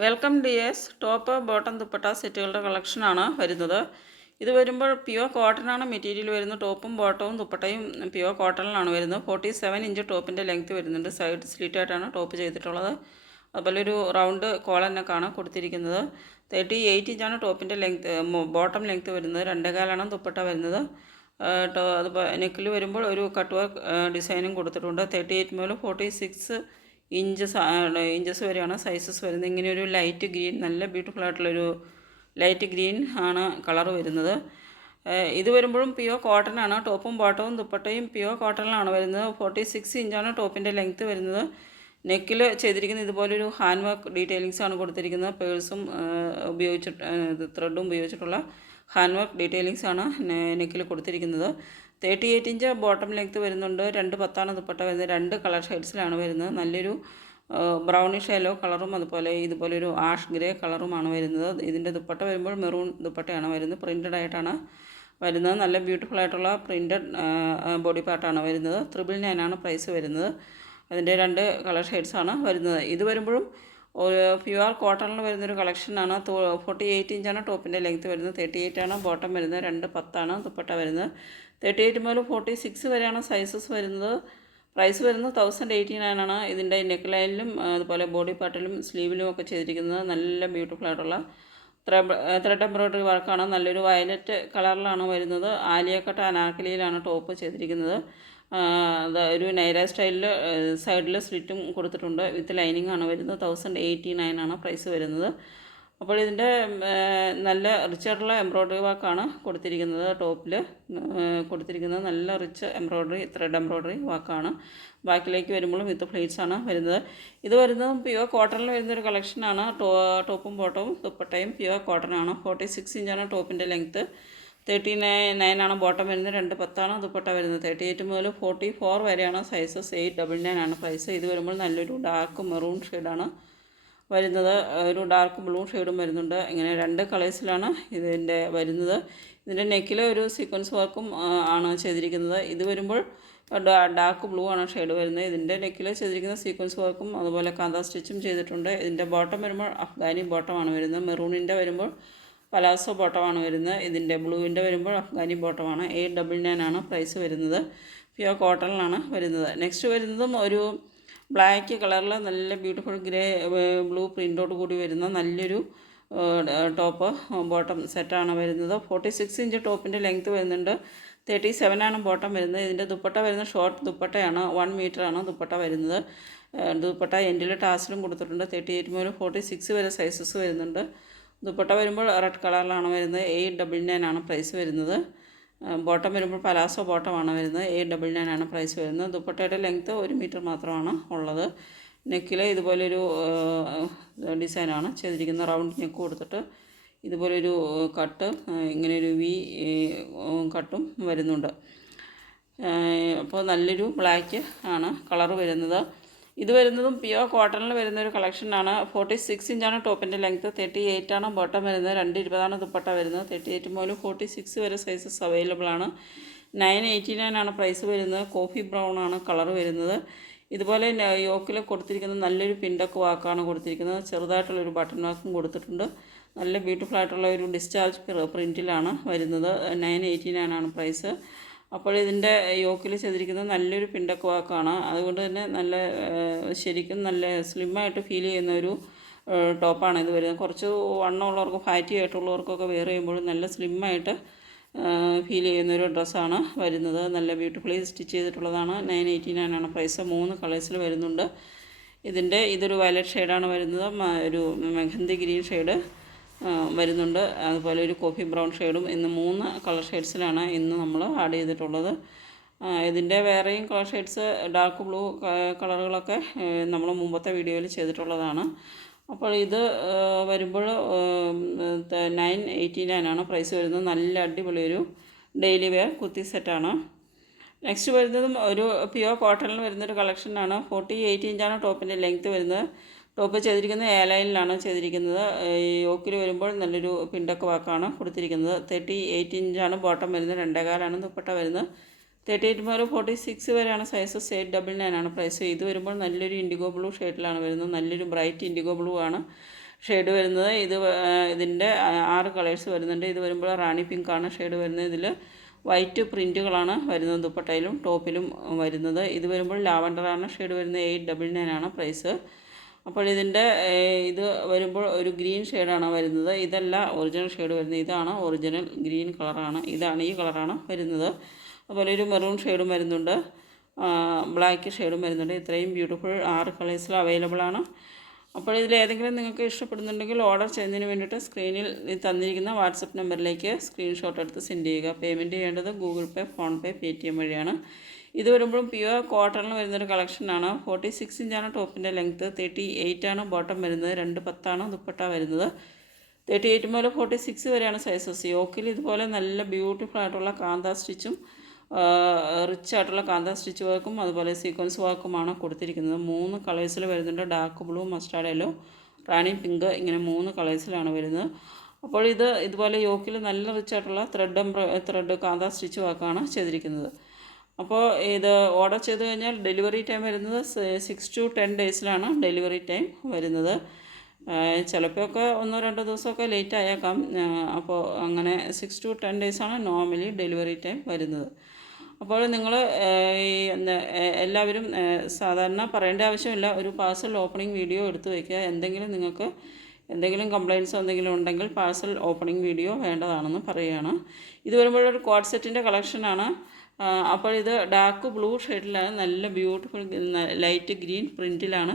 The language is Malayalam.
Welcome dears. Top bottom dupatta സെറ്റുകളുടെ കളക്ഷനാണ് വരുന്നത്. ഇത് വരുമ്പോൾ പ്യുവർ കോട്ടനാണ് മെറ്റീരിയൽ വരുന്നത്. ടോപ്പും ബോട്ടവും ദുപ്പട്ടയും പ്യുവർ കോട്ടണിലാണ് വരുന്നത്. 47 ഇഞ്ച് ടോപ്പിൻ്റെ ലെങ്ത്ത് വരുന്നുണ്ട്. സൈഡ് സ്ലിറ്റായിട്ടാണ് ടോപ്പ് ചെയ്തിട്ടുള്ളത്. അതുപോലെ ഒരു റൗണ്ട് കോളനൊക്കെയാണ് കൊടുത്തിരിക്കുന്നത്. 38 ഇഞ്ചാണ് ടോപ്പിൻ്റെ ലെങ്ത്ത്, ബോട്ടം ലെങ്ത്ത് വരുന്നത്. 2.25 ദുപ്പട്ട വരുന്നത്. അതുപോലെ നെക്കിൽ വരുമ്പോൾ ഒരു കട്ട് വർക്ക് ഡിസൈനും കൊടുത്തിട്ടുണ്ട്. 38 മുതൽ 46 ഇഞ്ചസ് വരെയാണ് സൈസസ് വരുന്നത്. ഇങ്ങനെ ഒരു ലൈറ്റ് ഗ്രീൻ, നല്ല ബ്യൂട്ടിഫുൾ ആയിട്ടുള്ളൊരു ലൈറ്റ് ഗ്രീൻ ആണ് കളർ വരുന്നത്. ഇത് വരുമ്പോഴും പ്യുവർ കോട്ടൺ ആണ്. ടോപ്പും ബോട്ടവും ദുപ്പട്ടയും പ്യുവർ കോട്ടണിലാണ് വരുന്നത്. 46 ഇഞ്ചാണ് ടോപ്പിൻ്റെ ലെങ്ത്ത് വരുന്നത്. നെക്കിൽ ചെയ്തിരിക്കുന്ന ഇതുപോലൊരു ഹാൻഡ് വർക്ക് ഡീറ്റെയിലിങ്സ് ആണ് കൊടുത്തിരിക്കുന്നത്. പേഴ്സും ത്രെഡും ഉപയോഗിച്ചിട്ടുള്ള ഹാൻഡ് വർക്ക് ഡീറ്റെയിലിങ്സ് ആണ് നെക്കിൽ കൊടുത്തിരിക്കുന്നത്. 38 ഇഞ്ച് ബോട്ടം ലെങ്ത്ത് വരുന്നുണ്ട്. 2.10 ദുപ്പട്ട വരുന്നത്. 2 കളർ ഷെയ്ഡ്സിലാണ് വരുന്നത്. നല്ലൊരു ബ്രൗണിഷ് യെല്ലോ കളറും അതുപോലെ ഇതുപോലെ ഒരു ആഷ് ഗ്രേ കളറുമാണ് വരുന്നത്. ഇതിൻ്റെ ദുപ്പട്ട വരുമ്പോൾ മെറൂൺ ദുപ്പട്ടയാണ് വരുന്നത്. പ്രിൻറ്റഡ് ആയിട്ടാണ് വരുന്നത്. നല്ല ബ്യൂട്ടിഫുൾ ആയിട്ടുള്ള പ്രിൻറ്റഡ് ബോഡി പാർട്ടാണ് വരുന്നത്. 999 ആണ് പ്രൈസ് വരുന്നത്. അതിൻ്റെ 2 കളർ ഷെയ്ഡ്സാണ് വരുന്നത്. ഇത് വരുമ്പോഴും ഒരു പ്യുവർ കോട്ടണിൽ വരുന്നൊരു കളക്ഷനാണ്. 48 ഇഞ്ചാണ് ടോപ്പിൻ്റെ ലെങ്ത്ത് വരുന്നത്. 38 ആണ് ബോട്ടം വരുന്നത്. 2.10 ദുപ്പട്ട വരുന്നത്. 38 മുതൽ 46 വരെയാണ് സൈസസ് വരുന്നത്. പ്രൈസ് വരുന്നത് 1089 ആണ്. ഇതിൻ്റെ നെക്ക് ലൈനിലും അതുപോലെ ബോഡി പാർട്ടിലും സ്ലീവിലും ഒക്കെ ചെയ്തിരിക്കുന്നത് നല്ല ബ്യൂട്ടിഫുൾ ആയിട്ടുള്ള ത്രെഡ് എംബ്രോയ്ഡറി വർക്കാണ്. നല്ലൊരു വയലറ്റ് കളറിലാണ് വരുന്നത്. ആലിയ കട്ട് അനാർക്കലിയിലാണ് ടോപ്പ് ചെയ്തിരിക്കുന്നത്. ഒരു നൈര സ്റ്റൈലിൽ സൈഡിൽ സ്ലിറ്റും കൊടുത്തിട്ടുണ്ട്. വിത്ത് ലൈനിങ് ആണ് വരുന്നത്. 1089 ആണ് പ്രൈസ് വരുന്നത്. അപ്പോൾ ഇതിൻ്റെ നല്ല റിച്ച് ആയിട്ടുള്ള എംബ്രോയ്ഡറി വർക്കാണ് കൊടുത്തിരിക്കുന്നത്. ടോപ്പിൽ കൊടുത്തിരിക്കുന്നത് നല്ല റിച്ച് എംബ്രോയ്ഡറി, ത്രെഡ് എംബ്രോയ്ഡറി വർക്കാണ്. ബാക്കിലേക്ക് വരുമ്പോഴും വിത്ത് ഫ്ലീറ്റ്സ് ആണ് വരുന്നത്. ഇത് വരുന്നതും പ്യുവർ കോട്ടണിൽ വരുന്നൊരു കളക്ഷനാണ്. ടോപ്പും ബോട്ടവും ദുപ്പട്ടയും പ്യുവർ കോട്ടനാണ്. 46 ഇഞ്ചാണ് ടോപ്പിൻ്റെ ലെങ്ത്ത്. 39 ആണ് ബോട്ടം വരുന്നത്. 2.10 ദുപ്പട്ട വരുന്നത്. 38 മുതൽ 44 വരെയാണ് സൈസസ്. 899 ആണ് പ്രൈസ്. ഇത് വരുമ്പോൾ നല്ലൊരു ഡാർക്ക് മെറൂൺ ഷെയ്ഡാണ് വരുന്നത്. ഒരു ഡാർക്ക് ബ്ലൂ ഷെയ്ഡും വരുന്നുണ്ട്. ഇങ്ങനെ 2 കളേഴ്സിലാണ് ഇതിൻ്റെ വരുന്നത്. ഇതിൻ്റെ നെക്കിൽ ഒരു സീക്വൻസ് വർക്കും ആണ് ചെയ്തിരിക്കുന്നത്. ഇത് വരുമ്പോൾ ഡാർക്ക് ബ്ലൂ ആണ് ഷെയ്ഡ് വരുന്നത്. ഇതിൻ്റെ നെക്കിൽ ചെയ്തിരിക്കുന്ന സീക്വൻസ് വർക്കും അതുപോലെ കാന്ത സ്റ്റിച്ചും ചെയ്തിട്ടുണ്ട്. ഇതിൻ്റെ ബോട്ടം വരുമ്പോൾ അഫ്ഗാനി ബോട്ടമാണ് വരുന്നത്. മെറൂണിൻ്റെ വരുമ്പോൾ പലാസോ ബോട്ടമാണ് വരുന്നത്. ഇതിൻ്റെ ബ്ലൂവിൻ്റെ വരുമ്പോൾ അഫ്ഗാനി ബോട്ടമാണ്. 899 ആണ് പ്രൈസ് വരുന്നത്. പ്യുവർ കോട്ടണിലാണ് വരുന്നത്. നെക്സ്റ്റ് വരുന്നതും ഒരു ബ്ലാക്ക് കളറിൽ നല്ല ബ്യൂട്ടിഫുൾ ഗ്രേ ബ്ലൂ പ്രിൻ്റോട് കൂടി വരുന്ന നല്ലൊരു ടോപ്പ് ബോട്ടം സെറ്റാണ് വരുന്നത്. 46 ഇഞ്ച് ടോപ്പിൻ്റെ ലെങ്ത്ത് വരുന്നുണ്ട്. 37 ആണ് ബോട്ടം വരുന്നത്. ഇതിൻ്റെ ദുപ്പട്ട വരുന്നത് ഷോർട്ട് ദുപ്പട്ടയാണ്. 1 മീറ്ററാണ് ദുപ്പട്ട വരുന്നത്. ദുപ്പട്ട എൻഡിൽ ടാസിലും കൊടുത്തിട്ടുണ്ട്. 38 മുതൽ 46 വരെ സൈസസ് വരുന്നുണ്ട്. ദുപ്പട്ട വരുമ്പോൾ റെഡ് കളറിലാണ് വരുന്നത്. 899 ആണ് പ്രൈസ് വരുന്നത്. ബോട്ടം വരുമ്പോൾ പലാസോ ബോട്ടമാണ് വരുന്നത്. 899 ആണ് പ്രൈസ് വരുന്നത്. ദുപ്പട്ടയുടെ ലെങ്ത്ത് 1 മീറ്റർ മാത്രമാണ് ഉള്ളത്. നെക്കിൽ ഇതുപോലൊരു ഡിസൈനാണ് ചെയ്തിരിക്കുന്നത്. റൗണ്ട് നെക്ക് കൊടുത്തിട്ട് ഇതുപോലൊരു കട്ട്, ഇങ്ങനെയൊരു വി കട്ടും വരുന്നുണ്ട്. അപ്പോൾ നല്ലൊരു ബ്ലാക്ക് ആണ് കളറ് വരുന്നത്. ഇത് വരുന്നതും പ്യുവർ കോട്ടണിൽ വരുന്നൊരു കളക്ഷനാണ്. 46 ഇഞ്ചാണ് ടോപ്പിൻ്റെ ലെങ്ത്ത്. 38 ആണ് ബോട്ടം വരുന്നത്. 2.20 ദുപ്പട്ട വരുന്നത്. 38 മുതൽ 46 വരെ സൈസസ് അവൈലബിൾ ആണ്. 989 ആണ് പ്രൈസ് വരുന്നത്. കോഫി ബ്രൗൺ ആണ് കളർ വരുന്നത്. ഇതുപോലെ യോക്കിൽ കൊടുത്തിരിക്കുന്നത് നല്ലൊരു പിൻഡക്ക് വാക്കാണ് കൊടുത്തിരിക്കുന്നത്. ചെറുതായിട്ടുള്ളൊരു ബട്ടൺ വാക്കും കൊടുത്തിട്ടുണ്ട്. നല്ല ബ്യൂട്ടിഫുൾ ആയിട്ടുള്ള ഒരു ഡിസ്ചാർജ് പ്രിൻറ്റിലാണ് വരുന്നത്. 989 ആണ് പ്രൈസ്. അപ്പോൾ ഇതിൻ്റെ യോക്കിൽ ചെയ്തിരിക്കുന്നത് നല്ലൊരു പിൻഡക്ക് വാക്കാണ്. അതുകൊണ്ട് തന്നെ നല്ല ശരിക്കും നല്ല സ്ലിമ്മായിട്ട് ഫീൽ ചെയ്യുന്ന ഒരു ടോപ്പാണ് ഇത് വരുന്നത്. കുറച്ച് വണ്ണമുള്ളവർക്ക്, ഫാറ്റി ആയിട്ടുള്ളവർക്കൊക്കെ വെയർ ചെയ്യുമ്പോഴും നല്ല സ്ലിമ്മായിട്ട് ഫീൽ ചെയ്യുന്നൊരു ഡ്രസ്സാണ് വരുന്നത്. നല്ല ബ്യൂട്ടിഫുള്ളി സ്റ്റിച്ച് ചെയ്തിട്ടുള്ളതാണ്. 989 ആണ് പ്രൈസ്. 3 കളേഴ്സിൽ വരുന്നുണ്ട്. ഇതൊരു വയലറ്റ് ഷെയ്ഡാണ് വരുന്നത്. ഒരു മെഹന്തി ഗ്രീൻ ഷെയ്ഡ് വരുന്നുണ്ട്. അതുപോലെ ഒരു കോഫി ബ്രൗൺ ഷെയ്ഡും. ഇന്ന് 3 കളർ ഷെയ്ഡ്സിലാണ് ഇന്ന് നമ്മൾ ആഡ് ചെയ്തിട്ടുള്ളത്. ഇതിൻ്റെ വേറെയും കളർ ഷെയ്ഡ്സ് ഡാർക്ക് ബ്ലൂ കളറുകളൊക്കെ നമ്മൾ മുമ്പത്തെ വീഡിയോയിൽ ചെയ്തിട്ടുള്ളതാണ്. അപ്പോൾ ഇത് വരുമ്പോൾ 989 ആണ് പ്രൈസ് വരുന്നത്. നല്ല അടിപൊളിയൊരു ഡെയിലി വെയർ കുർത്തി സെറ്റാണ്. നെക്സ്റ്റ് വരുന്നതും ഒരു പ്യുവർ കോട്ടണിൽ വരുന്നൊരു കളക്ഷനാണ്. 48 ഇഞ്ചാണ് ടോപ്പിൻ്റെ ലെങ്ത്ത് വരുന്നത്. ടോപ്പ് ചെയ്തിരിക്കുന്നത് എ ലൈനിലാണ് ചെയ്തിരിക്കുന്നത്. യോക്കിൽ വരുമ്പോൾ നല്ലൊരു പിൻഡക്ക് വാക്കാണ് കൊടുത്തിരിക്കുന്നത്. 38 ഇഞ്ചാണ് ബോട്ടം വരുന്നത്. 2.25 ദുപ്പട്ട വരുന്നത്. 38 മുതൽ 46 വരെയാണ് സൈസസ്. 899 ആണ് പ്രൈസ്. ഇത് വരുമ്പോൾ നല്ലൊരു ഇൻഡിഗോ ബ്ലൂ ഷെയ്ഡിലാണ് വരുന്നത്. നല്ലൊരു ബ്രൈറ്റ് ഇൻഡിഗോ ബ്ലൂ ആണ് ഷെയ്ഡ് വരുന്നത്. ഇതിൻ്റെ 6 കളേഴ്സ് വരുന്നുണ്ട്. ഇത് വരുമ്പോൾ റാണി പിങ്കാണ് ഷെയ്ഡ് വരുന്നത്. ഇതിൽ വൈറ്റ് പ്രിൻറ്റുകളാണ് വരുന്നത് ദുപ്പട്ടയിലും ടോപ്പിലും വരുന്നത്. ഇത് വരുമ്പോൾ ലാവണ്ടറാണ് ഷെയ്ഡ് വരുന്നത്. 899 ആണ് പ്രൈസ്. അപ്പോൾ ഇതിൻ്റെ ഇത് വരുമ്പോൾ ഒരു ഗ്രീൻ ഷെയ്ഡാണ് വരുന്നത്. ഇതല്ല ഒറിജിനൽ ഷെയ്ഡ് വരുന്നത്. ഇതാണ് ഒറിജിനൽ ഗ്രീൻ കളറാണ്. ഈ കളറാണ് വരുന്നത്. അതുപോലെ ഒരു മെറൂൺ ഷെയ്ഡും വരുന്നുണ്ട്, ബ്ലാക്ക് ഷെയ്ഡും വരുന്നുണ്ട്. ഇത്രയും ബ്യൂട്ടിഫുൾ 6 കളേഴ്സിൽ അവൈലബിൾ ആണ്. അപ്പോൾ ഇതിലേതെങ്കിലും നിങ്ങൾക്ക് ഇഷ്ടപ്പെടുന്നുണ്ടെങ്കിൽ ഓർഡർ ചെയ്യുന്നതിന് വേണ്ടിയിട്ട് സ്ക്രീനിൽ തന്നിരിക്കുന്ന വാട്സപ്പ് നമ്പറിലേക്ക് സ്ക്രീൻഷോട്ട് എടുത്ത് സെൻഡ് ചെയ്യുക. പേയ്മെൻറ്റ് ചെയ്യേണ്ടത് ഗൂഗിൾ പേ, ഫോൺ പേ, പേടിഎം വഴിയാണ്. ഇത് വരുമ്പോഴും പ്യുവർ കോട്ടണിൽ വരുന്നൊരു കളക്ഷനാണ്. 46 ഇഞ്ചാണ് ടോപ്പിൻ്റെ ലെങ്ത്ത്, 38 ആണ് ബോട്ടം വരുന്നത്, 210 ദുപ്പട്ട വരുന്നത്. 38 മുതൽ 46 വരെയാണ് സൈസസ്. യോക്കിൽ ഇതുപോലെ നല്ല ബ്യൂട്ടിഫുൾ ആയിട്ടുള്ള കാന്ത സ്റ്റിച്ചും റിച്ച് ആയിട്ടുള്ള കാന്ത സ്റ്റിച്ച് വർക്കും അതുപോലെ സീക്വൻസ് വർക്കുമാണ് കൊടുത്തിരിക്കുന്നത്. 3 കളേഴ്സിൽ വരുന്നുണ്ട്. ഡാർക്ക് ബ്ലൂ, മസ്റ്റാർഡ് യെല്ലോ, റാണി പിങ്ക്, ഇങ്ങനെ 3 കളേഴ്സിലാണ് വരുന്നത്. അപ്പോൾ ഇതുപോലെ യോക്കിൽ നല്ല റിച്ച് ആയിട്ടുള്ള ത്രെഡ് കാന്ത സ്റ്റിച്ച് വർക്കാണ് ചെയ്തിരിക്കുന്നത്. അപ്പോൾ ഇത് ഓർഡർ ചെയ്ത് കഴിഞ്ഞാൽ ഡെലിവറി ടൈം വരുന്നത് 6 to 10 ഡേയ്സിലാണ് ഡെലിവറി ടൈം വരുന്നത്. ചിലപ്പോഴൊക്കെ 1-2 ദിവസമൊക്കെ ലേറ്റ് ആയേക്കാം. അപ്പോൾ അങ്ങനെ 6 to 10 ഡേയ്സാണ് നോർമലി ഡെലിവറി ടൈം വരുന്നത്. അപ്പോൾ നിങ്ങൾ എല്ലാവരും സാധാരണ പറയേണ്ട ആവശ്യമില്ല, ഒരു പാഴ്സൽ ഓപ്പണിംഗ് വീഡിയോ എടുത്തു വയ്ക്കുക. നിങ്ങൾക്ക് എന്തെങ്കിലും കംപ്ലയിൻസോ എന്തെങ്കിലും ഉണ്ടെങ്കിൽ പാഴ്സൽ ഓപ്പണിംഗ് വീഡിയോ വേണ്ടതാണെന്ന് പറയുകയാണ്. ഇത് വരുമ്പോഴൊരു കോഡ് സെറ്റിൻ്റെ കളക്ഷനാണ്. അപ്പോൾ ഇത് ഡാർക്ക് ബ്ലൂ ഷെയ്ഡിലാണ്, നല്ല ബ്യൂട്ടിഫുൾ ലൈറ്റ് ഗ്രീൻ പ്രിൻറ്റിലാണ്